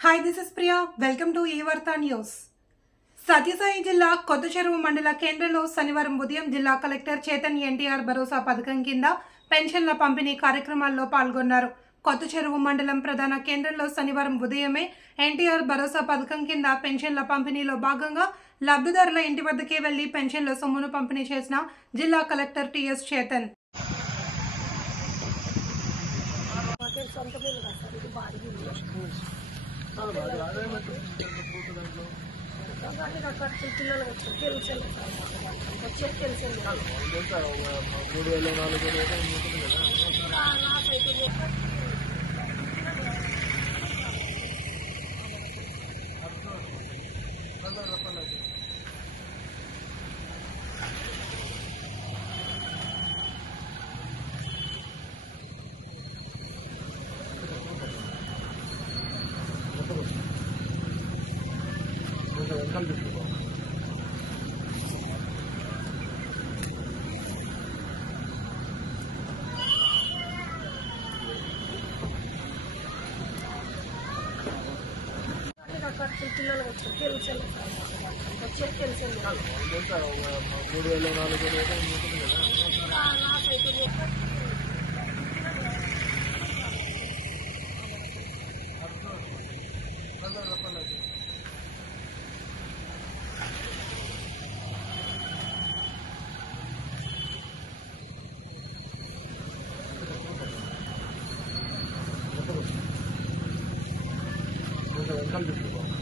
Hi, this is Priya. Welcome to E-Varta News. Sathya Sai జిల్లా కొత్త చెరువు మండల కేంద్రంలో శనివారం ఉదయం జిల్లా కలెక్టర్ చేతన్ ఎన్టీఆర్ భరోసా పథకం కింద పెన్షన్ల పంపిణీ కార్యక్రమాల్లో పాల్గొన్నారు. కొత్త చెరువు మండలం ప్రధాన కేంద్రంలో శనివారం ఉదయమే ఎన్టీఆర్ భరోసా పథకం కింద పెన్షన్ల పంపిణీలో భాగంగా లబ్ధిదారుల ఇంటి వద్దకే వెళ్లి పెన్షన్ల సొమ్మును పంపిణీ చేసిన జిల్లా collector TS Chetan. Welcome to